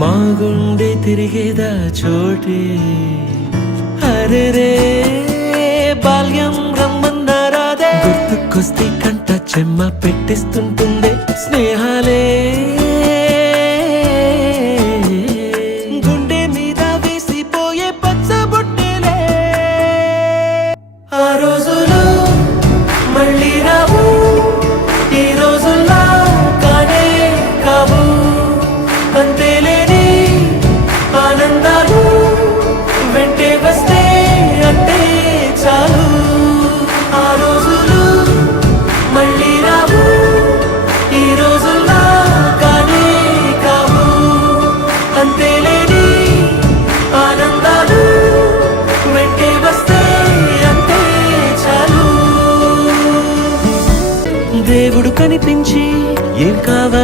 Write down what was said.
మా గుండె తిరిగేదా చోటే అరెరే బాల్యం రమ్మన్నారాదే గుర్తుకొస్తే కంట చెమ్మ పెట్టిస్తుంటుందే స్నేహాలే గుండె మీద వేసిపోయే పచ్చబొట్టెలే ఆ రోజులు మళ్ళీ రావు ఈ రోజుల్లా కానే కావు అంతేలేని ఆనందాలు వెంటే వస్తే అంటే చాలు ఆ రోజులు మళ్ళీ రావు ఈ రోజుల్లా కానే కావు అంతేలేని ఆనందాలు వెంటే వస్తే అంటే చాలు దేవుడు కనిపించి ఏం కావాలి